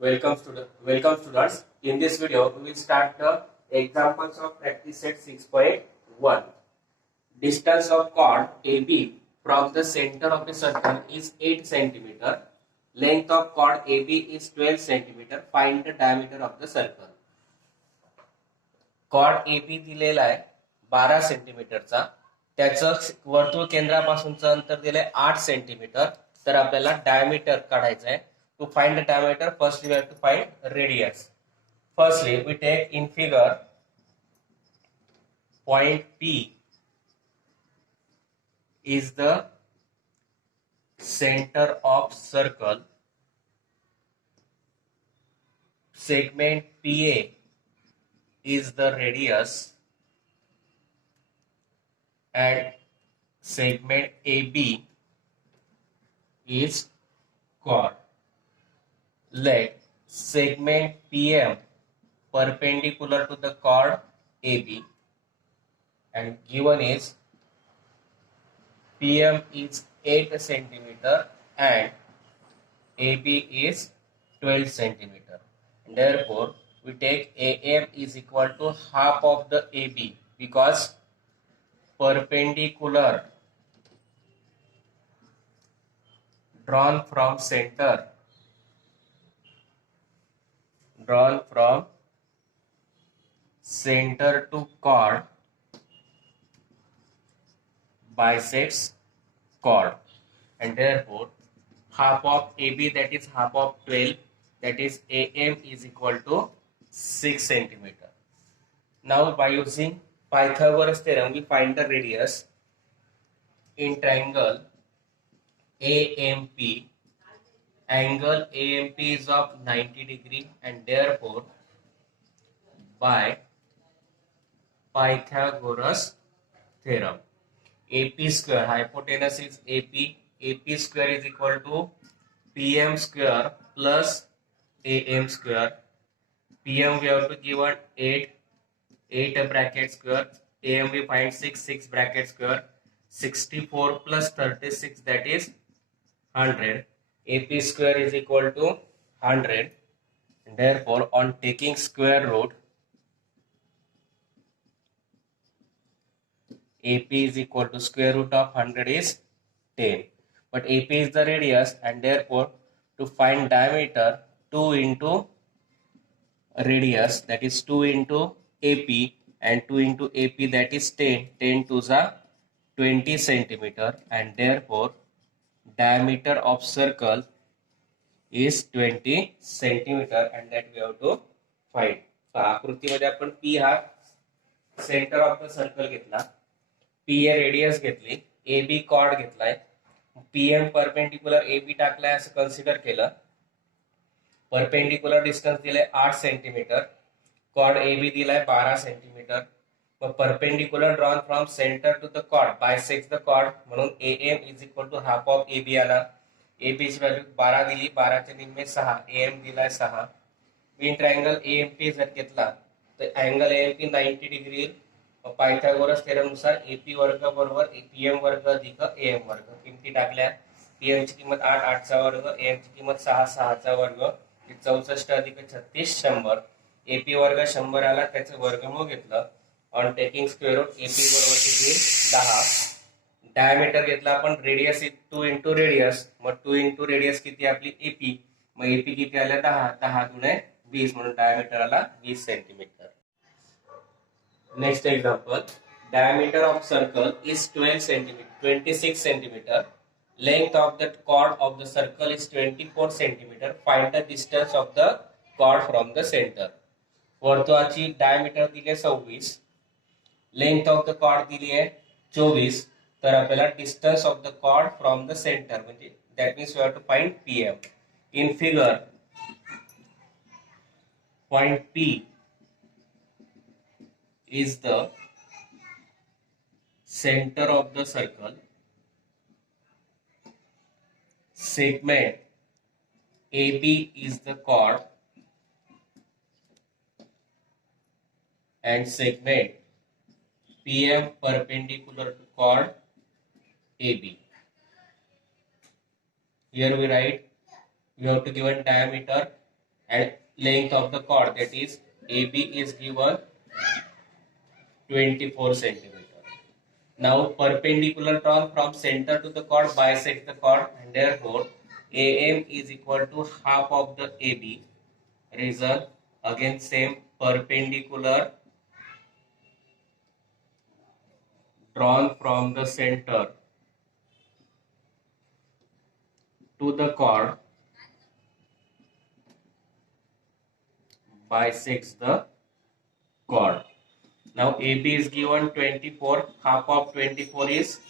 Welcome students. In this video, we will start the examples of practice set 6.1. Distance of chord AB from the center of the circle is 8 cm. Length of chord AB is 12 cm. Find the diameter of the circle. Chord AB दिलेला आहे 12 सेंटीमीटरचा. त्याचं वर्तुळ केंद्रापासूनचं अंतर दिलंय 8 centimetre. तर आपल्याला diameter काढायचं आहे. To find the diameter, first we have to find radius. Firstly, we take in figure point P is the center of circle. Segment PA is the radius and segment AB is chord. Let segment PM perpendicular to the chord AB and given is PM is 8 cm and AB is 12 cm. Therefore, we take AM is equal to half of the AB because perpendicular drawn from center to chord bisects chord, and therefore half of AB, that is half of 12, that is AM is equal to 6 cm. Now by using Pythagoras theorem we find the radius in triangle AMP. Angle AMP is of 90 degree and therefore by Pythagoras theorem AP square, hypotenuse is AP square is equal to PM square plus AM square. PM we have to given 8 bracket square, AM we find 6 bracket square, 64 plus 36, that is 100. AP square is equal to 100. Therefore, on taking square root, AP is equal to square root of 100 is 10. But AP is the radius and therefore to find diameter, 2 into radius, that is 2 into AP, and 2 into AP, that is 10. 10 to the 20 centimeter, and therefore diameter of circle is 20 centimeter, and that we have to find. So आकृतीमध्ये आपण P हा centre of the circle घेतला, P हे radius घेतली, AB cord घेतलाय, PM perpendicular AB टाकलाय असं consider केलं. Perpendicular distance दिलाय 8 सेंटीमीटर, कॉर्ड AB दिलाय 12 centimetre. Perpendicular drawn from centre to the chord bisects the chord, म्हणून AM is equal to half of AB आला. AB ची व्हॅल्यू 12 दिली, 12 चे निम्मे 6, AM दिलाय 6. इन ट्रायंगल AMP जर घेतला तर angle AMP 90 degree. Pythagoras theorem नुसार AP वर्ग बरोबर PM वर्ग अधिक AM वर्ग. किमती टाकल्या, PM ची किंमत 8, 8 चा वर्ग, AM ची किंमत 6, 6 चा वर्ग, 64 अधिक 36 100. AP वर्ग 100 आला, त्याचं वर्गमूळ घेतलं. On taking square root AP बरोबर किती 10. डायमीटर घेतला आपण, रेडियस 2 इंटू रेडियस, मग 2 इंटू रेडियस किती आपली AP, मग AP किती आल्या 10, 10 गुणे 20, म्हणून डायमीटर आला 20 centimetre. Next example, diameter of circle is 12 centimeter, 26 centimeter. Length of the chord of the circle is 24 centimeter. Find the distance of the chord from the center. वर्तुळाची diameter दिली आहे 26, length of the cord दिली आहे 24. तर आपल्याला distance of the chord from the centre, म्हणजे that means we have to find PM. In figure point P is the center of the circle. Segment AB is the chord and segment PM perpendicular to chord AB. Here we write, you have to given diameter, and length of the chord, that is AB, is given 24 centimeter. Now perpendicular drawn from center to the chord bisects the chord, and therefore AM is equal to half of the AB. Reason, again same, perpendicular drawn from the center to the chord bisects the chord. Now AB is given 24, half of 24 is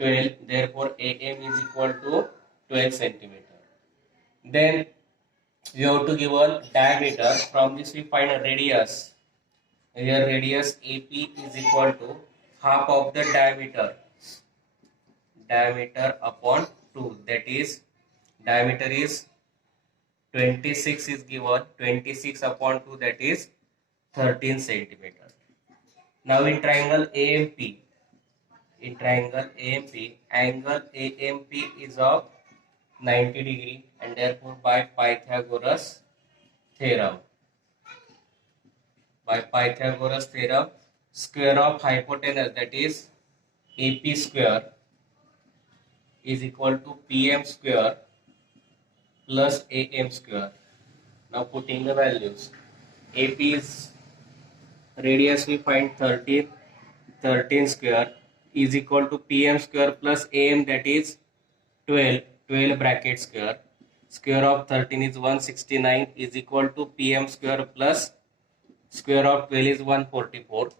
12, therefore AM is equal to 12 centimeter. Then we have to give a diameter. From this we find a radius. Here radius AP is equal to half of the diameter upon 2, that is diameter is 26 is given, 26 upon 2, that is 13 centimeter. Now in triangle AMP, angle AMP is of 90 degree, and therefore by Pythagoras theorem, square of hypotenuse, that is AP square, is equal to PM square plus AM square. Now putting the values, AP is radius we find 13 square is equal to PM square plus AM, that is 12 bracket square. Square of 13 is 169 is equal to PM square plus square of 12 is 144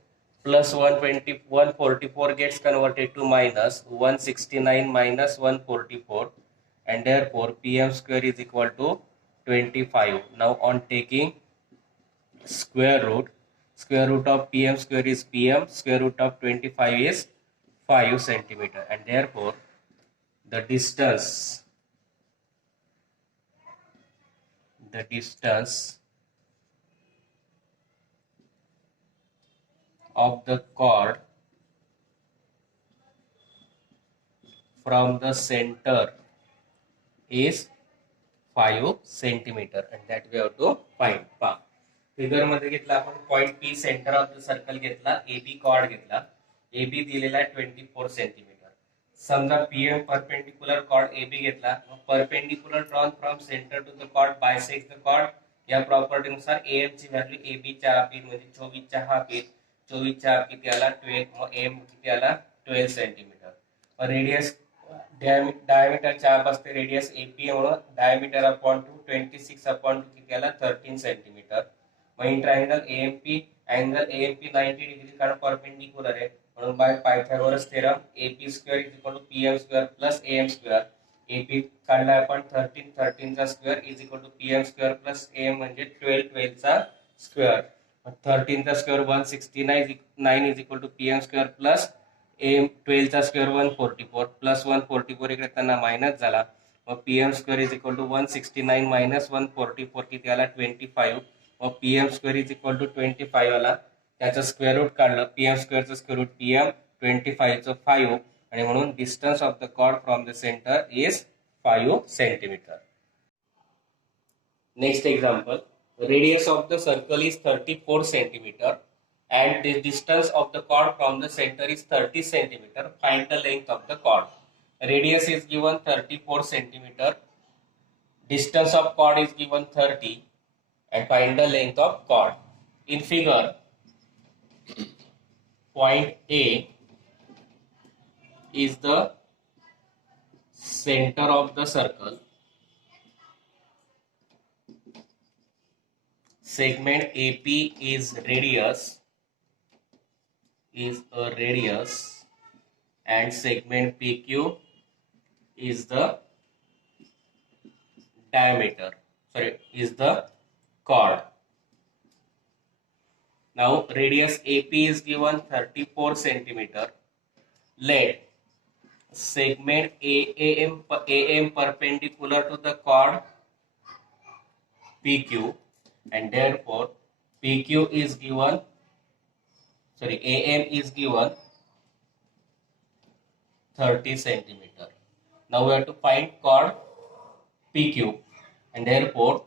plus 120, 144 gets converted to minus 169 minus 144, and therefore PM square is equal to 25. Now on taking square root of PM square is PM, square root of 25 is 5 centimeter, and therefore the distance of the chord from the center is 5 centimeter, and that we have to find. Figure मध्ये घेतला आपण point P, centre of the circle घेतला, AB chord घेतला, AB दिलेला आहे 24 centimetre. समजा PM perpendicular chord AB घेतला, perpendicular drawn from centre to the chord bisect the chord, या प्रॉपर्टी नुसार एएम ची व्हॅल्यू एबी च्या हाफीत म्हणजे 24 च्या हाफीत, 24 च्या हाफीत याला 12, मग एम किती आला 12 सेंटीमीटर. रेडियस डायमीटर च्या हाफ असते, रेडियस एपी म्हणून डायमीटर अपॉन 2, 26 अपॉन 2 किती आला 13 सेंटीमीटर. मग in triangle AMP, angle AMP 90 degree कारण परपेंडिकुलर आहे, म्हणून by Pythagoras theorem AP square is equal to PM square plus AM square. AP काढला आपण 13, 13 चा square is equal to PM square plus AM म्हणजे 12, 12 चा स्क्वेअर. 13 चा square 169 is equal to PM square plus M 12 चा square 144 plus 144 इकडे त्यांना minus झाला, मग PM square is equal to 169 minus 144 किती आला 25, मग PM square is equal to 25 आला, त्याचं स्क्वेअर रूट काढलं, पीएम स्क्वेअरचं स्क्वेअर रूट पीएम 25चं 5, आणि म्हणून distance of the chord from the centre is 5 centimetre. Next example, radius of the circle is 34 centimetre and the distance of the chord from the center is 30 centimeter. Find the length of the chord. Radius is given 34 centimeter. Distance of chord is given 30, and find the length of chord. In figure, point A is the center of the circle. Segment AP is a radius, and segment PQ is the diameter, is the chord. Now radius AP is given 34 centimeter. Let segment AM perpendicular to the chord PQ, and therefore PQ is given, AM is given 30 centimeter. Now we have to find chord PQ, and therefore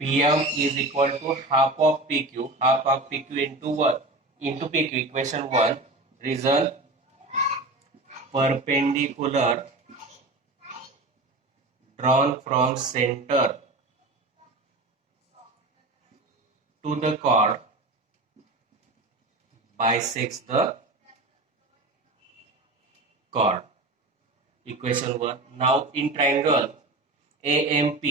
PM is equal to half of PQ, half of PQ into 1 into PQ, equation 1. Reason, perpendicular drawn from center to the chord bisects the chord. Equation 1. Now in triangle AMP,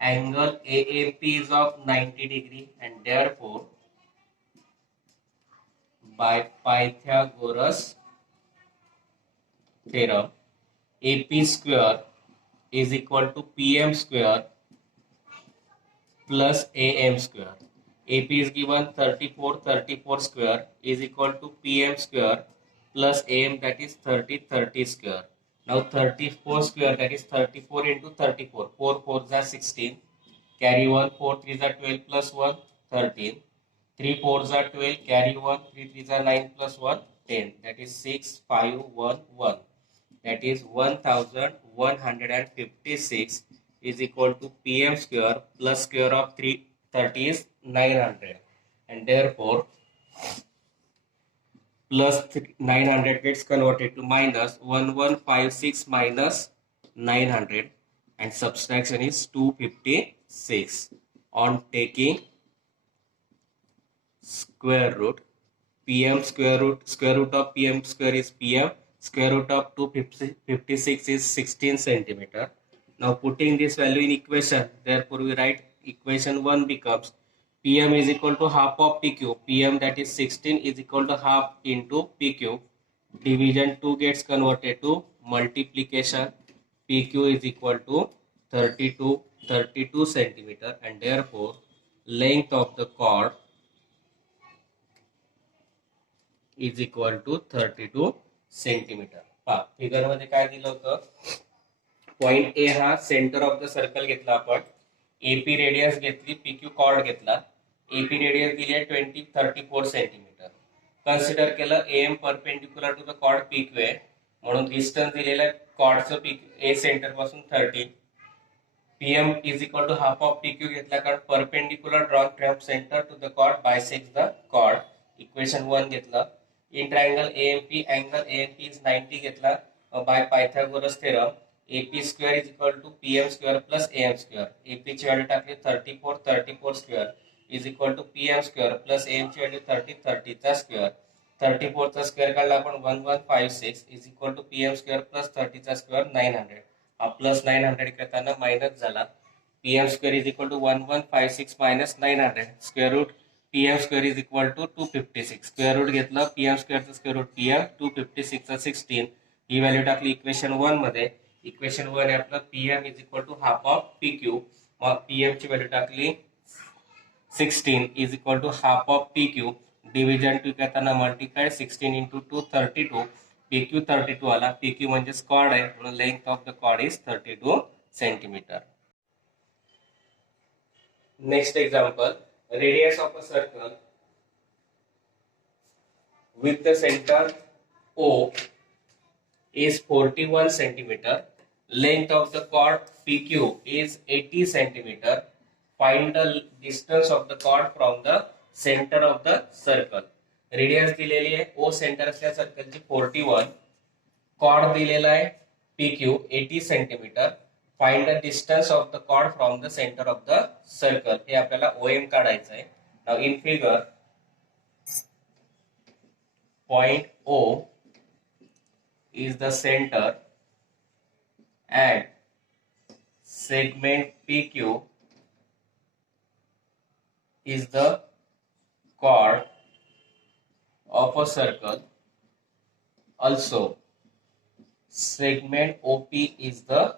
angle AAP is of 90 degree, and therefore by Pythagoras theorem AP square is equal to PM square plus AM square. AP is given 34 square is equal to PM square plus AM, that is 30 square. Now 34 square, that is 34 into 34. 4 4s are 16. Carry 1, 4 3s are 12 plus 1, 13. 3 4s are 12. Carry 1, 3 3s are 9 plus 1, 10. That is 6 5 1 1. That is 1156 is equal to PM square plus square of 330 is 900, and therefore plus 900 gets converted to minus 1156 minus 900, and subtraction is 256. On taking square root, PM square root of PM square is PM, square root of 256 is 16 centimeter. Now putting this value in equation, therefore we write equation 1 becomes PM is equal to half of PQ. PM, that is 16, is equal to half into PQ. Division 2 gets converted to multiplication. PQ is equal to 32 centimeter, and therefore length of the chord is equal to 32 centimetre. पहा figure मध्ये काय दिलं होतं, point A हा centre of the circle घेतला आपण, AP radius घेतली, PQ chord घेतला, एपी रेडियस दिली आहे 34 सेंटीमीटर. कन्सिडर केलं M perpendicular to the chord PQ आहे, म्हणून डिस्टन्स दिलेलं आहे कॉर्डचं ए सेंटर पासून 13. PM is equal to half of PQ घेतला, कारण perpendicular drawn from centre to the chord bisects the chord. Equation 1 घेतलं. In triangle AMP, angle AMP is 90 घेतला by Pythagoras theorem. AP square is equal to PM square plus AM square. AP ची value टाकली 34 square is equal to PM square plus AM ची value 30 चा square. 34 चा square काढला आपण 1156 is equal to PM square plus 30 चा square 900. हा plus 900 करताना मायनस झाला. PM square is equal to 1156 minus 900. Square root PM square is equal to 256. Square root घेतलं PM स्क्वेअरचं स्क्वेअर रूट PM, 256 चा 16. ही व्हॅल्यू टाकली इक्वेशन 1 मध्ये. इक्वेशन 1 आहे आपलं PM is equal to half of PQ. मग PM ची व्हॅल्यू टाकली 16 is equal to half of PQ. Division 2 करताना मल्टिप्लाय 16 इंटू 2 32. PQ 32 आला. PQ म्हणजे कॉर्ड आहे, म्हणून length of the chord is 32 centimetre. Next example, radius of a circle with the center O is 41 centimeter. Length of the chord PQ is 80 centimeter. Find the distance of the chord from the center of the circle. Radius दिलेली आहे O centre असल्या सर्कलची 41. chord दिलेला आहे PQ 80 centimetre. Find the distance of the chord from the center of the circle. हे आपल्याला OM काढायचं आहे. Now in figure, point O is the center and segment PQ is the chord of a circle. Also, segment OP is the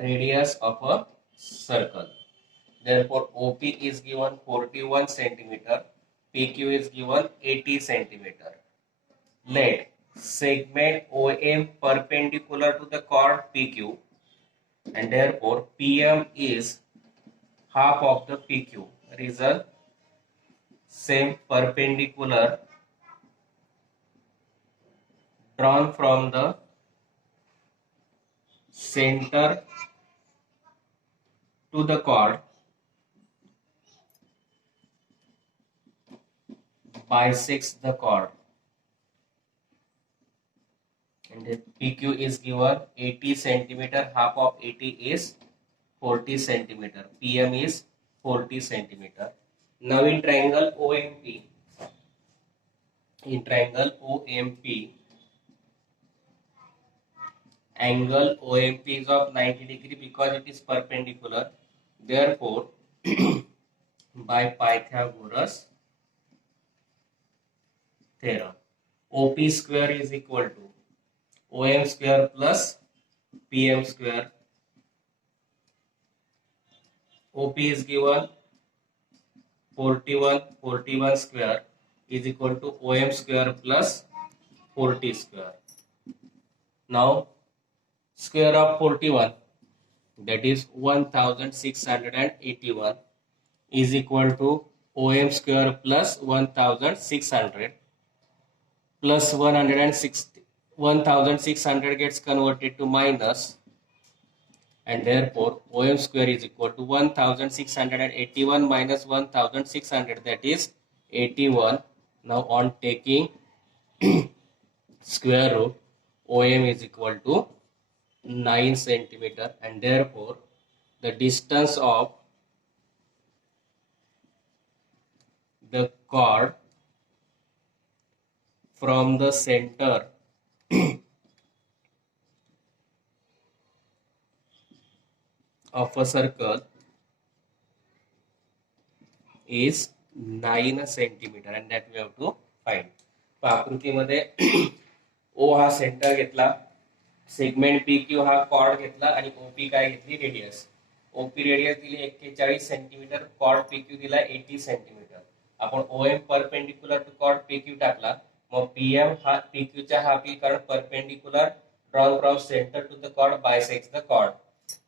radius of a circle. Therefore, OP is given 41 centimeter, PQ is given 80 centimeter. Let segment OM perpendicular to the chord PQ, and therefore PM is half of the PQ. Reason, same perpendicular drawn from the center to the chord bisects the chord, and the PQ is given 80 centimeter, half of 80 is 40 centimeter, PM is 40 centimeter. Now in triangle OMP, angle OMP is of 90 degree because it is perpendicular. Therefore, by Pythagoras theorem, OP square is equal to OM square plus PM square. OP is given 41 square is equal to OM square plus 40 square. Now square of 41, that is 1681, is equal to OM square plus 1600 plus 160. 1600 gets converted to minus, and therefore OM square is equal to 1681 minus 1600, that is 81. Now on taking square root, OM is equal to 9 centimeter, and therefore the distance of the chord from the center of a circle is 9 centimeter, and that we have to find. आकृतीमध्ये O हा centre घेतला, segment PQ हा cord घेतला, आणि OP काय घेतली, radius. OP radius दिली 41 centimetre, cord PQ दिला 80 सेंटीमीटर. आपण OM perpendicular to chord PQ टाकला, मग PM हा PQ च्या हाफ येईल, कारण perpendicular drawn from centre to the chord bisects the chord.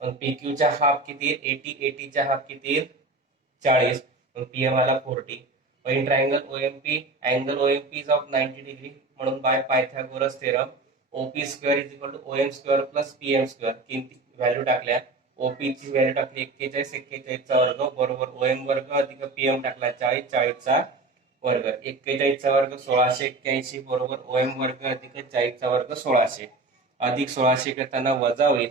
मग PQ च्या हाफ किती, 80 च्या हाफ किती, 40. मग PM आला 40. In triangle OMP, angle OMP is of 90 degree, म्हणून by Pythagoras theorem OP square is equal to OM square plus PM square. किंमती value टाकल्या, OP ची व्हॅल्यू टाकली 41 चा वर्ग बरोबर OM वर्ग अधिक PM टाकला 40 चा वर्ग. 41 चा वर्ग 1681 बरोबर OM वर्ग अधिक 40 चा वर्ग 1600 अधिक 1600 करताना वजा होईल.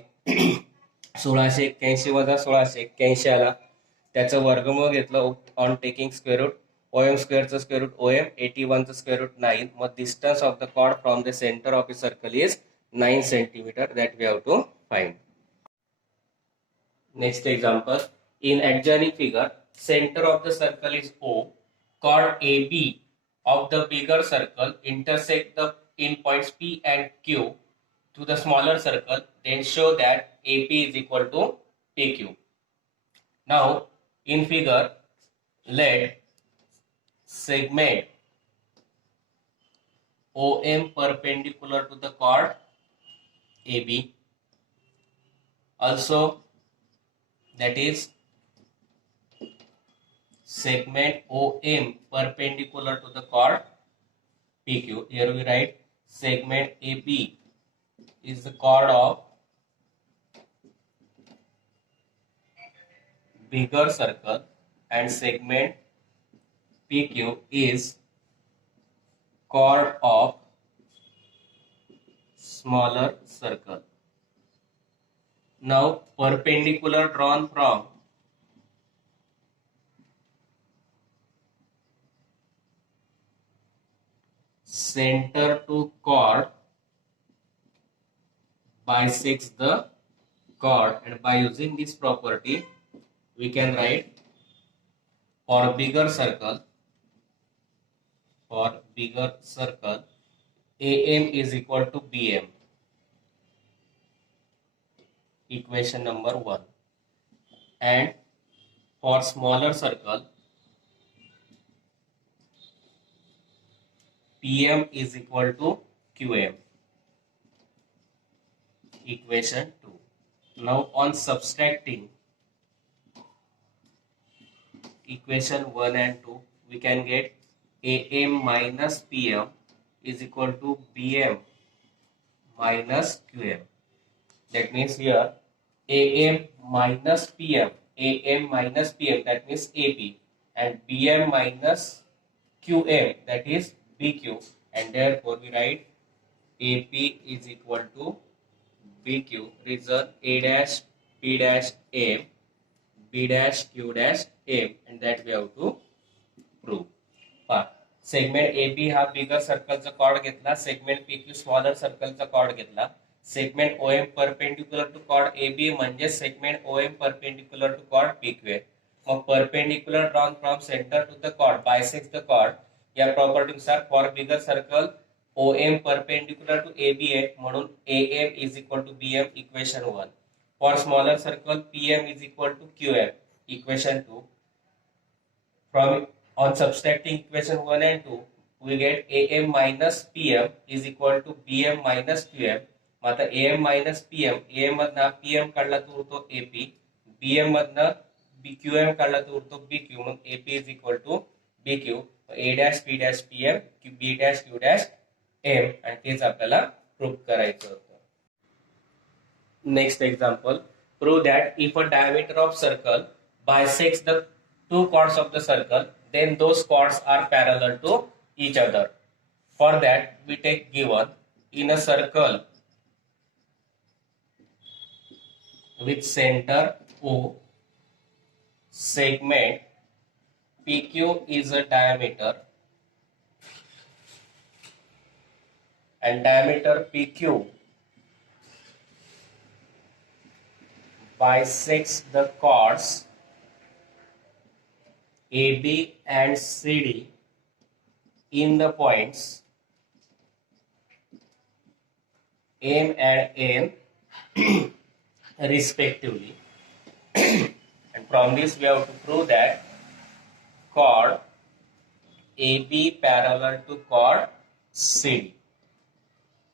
1681 वजा 1681 आला, त्याचं वर्गमूळ घेतलं. On taking square root, OM square चा square root OM, 81 चा square root 9. But distance of the chord from the center of a circle is 9 centimeter, that we have to find. Next example, in adjoining figure, center of the circle is O. Chord AB of the bigger circle intersect the in points P and Q to the smaller circle, then show that AP is equal to PQ. Now in figure, let segment OM perpendicular to the chord AB, also that is segment OM perpendicular to the chord PQ. Here we write segment AB is the chord of bigger circle and segment PQ is chord of smaller circle. Now perpendicular drawn from center to chord bisects the chord, and by using this property we can write for bigger circle AM is equal to BM, equation number 1, and for smaller circle PM is equal to QM, equation 2. Now on subtracting equation 1 and 2, we can get AM minus PM is equal to BM minus QM. That means here AM minus PM, AM minus PM, that means AP, and BM minus QM, that is BQ, and therefore we write AP is equal to BQ. Reason A dash P dash M, B dash Q dash M, and that we have to prove. Segment AB हा bigger सर्कलचा chord घेतला, segment PQ smaller सर्कलचा chord घेतला, segment OM perpendicular to chord AB म्हणजे segment OM perpendicular to chord PQ आहे. मग perpendicular drawn from centre to the chord bisects the chord या प्रॉपर्टीनुसार for bigger circle OM perpendicular to AB आहे म्हणून AM is equal to BM equation 1. For smaller circle PM is equal to QM equation 2. From on subtracting equation 1 and 2, we get AM minus PM is equal to BM minus QM. आता AM minus PM, AM मधना PM काढला तर उरतो AP, BM मधना QM काढला तर उरतो BQ, म्हणून AP is equal to BQ. A dash P dash PM, B dash Q dash M, आणि तेच आपल्याला प्रूव्ह करायचं होतं. Next example, prove that if a diameter of circle bisects the two chords of the circle, then those chords are parallel to each other. For that, we take given in a circle with center O, segment PQ is a diameter, and diameter PQ bisects the chords AB and CD in the points M and N respectively. And from this we have to prove that chord AB parallel to chord CD.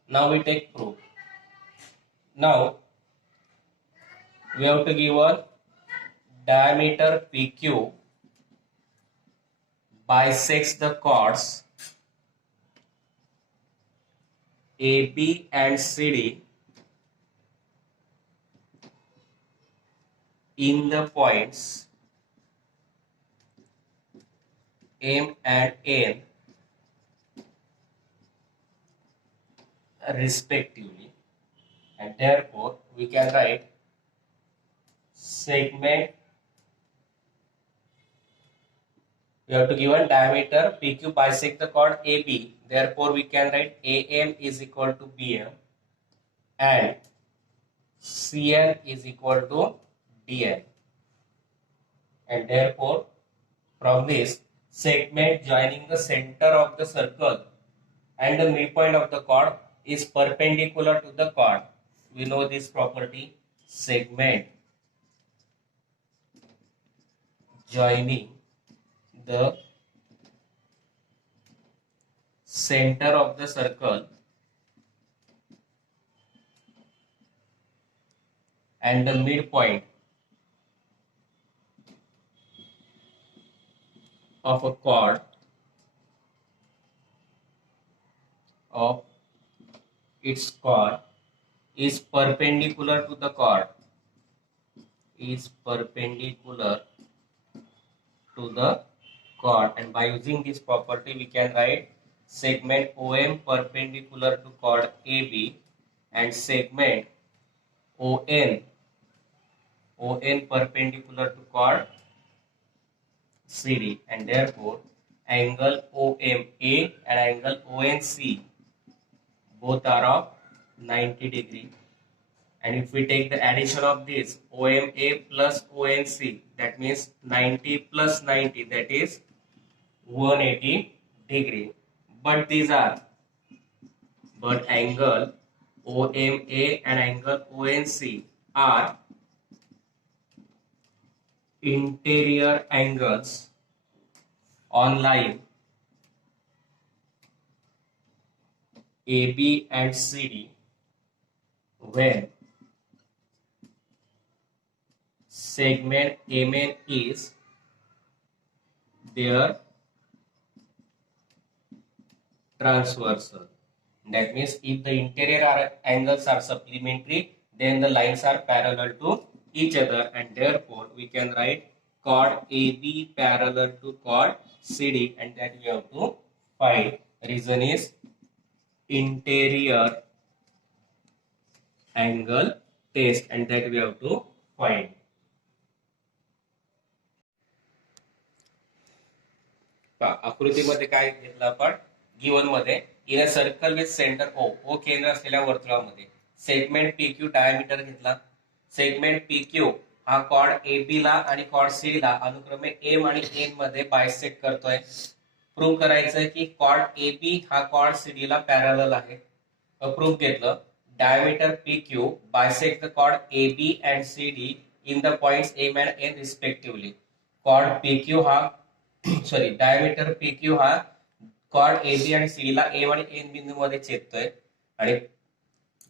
Now we take proof. Now we have to give a diameter PQ bisects the chords AB and CD in the points M and N respectively, and therefore we can write segment. We have to give a diameter PQ bisect the chord AB. Therefore, we can write AM is equal to BM and CN is equal to DN. And therefore, from this segment joining the center of the circle and the midpoint of the chord is perpendicular to the chord. We know this property, segment joining the center of the circle and the midpoint of a chord of its chord is perpendicular to the chord, is perpendicular to the chord, and by using this property we can write segment OM perpendicular to chord AB and segment ON perpendicular to chord CD, and therefore angle OMA and angle ONC both are of 90 degree. And if we take the addition of this OMA plus ONC, that means 90 plus 90, that is 180 degree. But angle OMA and angle ONC are interior angles on line AB and CD when segment MN is their transversal. That means if the interior angles are supplementary, then the lines are parallel to each other, and therefore we can write chord AB parallel to chord CD, and that we have to find. Reason is interior angle test, and that we have to find. आकृतीमध्ये काय घेतलं आपण, given मध्ये in a circle with centre O केंद्र असलेल्या वर्तुळामध्ये segment PQ diameter घेतला. Segment PQ हा कॉर्ड AB ला आणि कॉर्ड CD ला अनुक्रमे M आणि N मध्ये बायसेक्ट करतोय. प्रूव्ह करायचंय की कॉर्ड AB हा कॉर्ड CD ला पॅरलल आहे. प्रूव्ह घेतलं. Diameter PQ bisect the chord AB and CD in the points M and N respectively. Chord PQ हा डायमीटर PQ हा कॉर्ड AB आणि CD ला A आणि N बिंदू मध्ये छेदतोय आणि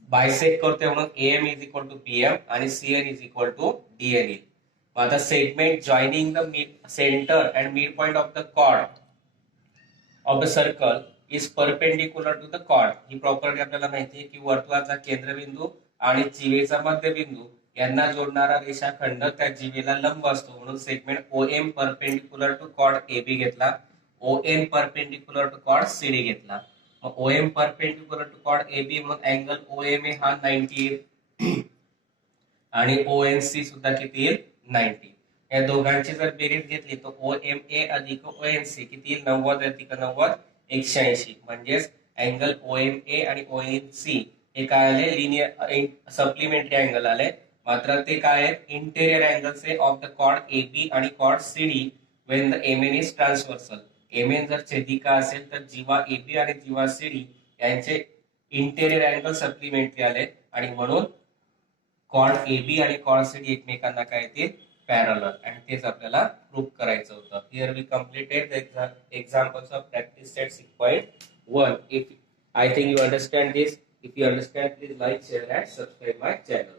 बायसेक्ट करतोय म्हणून AM is equal to PM आणि CN is equal to DN. आता segment joining the centre and mid point of the chord of the circle is perpendicular to the chord. ही property आपल्याला माहिती आहे की वर्तुळाचा केंद्रबिंदू आणि जीवेचा मध्यबिंदू यांना जोडणारा रेषाखंड त्या जीवेला लंब असतो, म्हणून segment OM perpendicular to chord AB घेतला. ON perpendicular to chord CD घेतला. मग OM perpendicular to chord AB म्हणून अँगल OMA हा 90 आणि ONC सुद्धा किती येईल 90. या दोघांची जर बेरीज घेतली तर OMA अधिक ONC किती येईल 90 अधिक 90 180. म्हणजेच अँगल OMA आणि ONC हे काय आले, लिनियर सप्लिमेंटरी अँगल आले. मात्र ते काय आहेत, interior angles of the chord AB आणि chord CD when the MN is transversal. MN जर छेदिका असेल तर जीवा AB आणि जीवा CD यांचे इंटेरियर अँगल सप्लिमेंटरी आले आणि म्हणून कॉर्ड AB आणि कॉर्ड CD एकमेकांना काय येतील, पॅरलल. आणि तेच आपल्याला प्रूव्ह करायचं होतं. Here we completed the examples of practice set 6.1. If I think you understand this. If you understand, please like, share and subscribe my channel.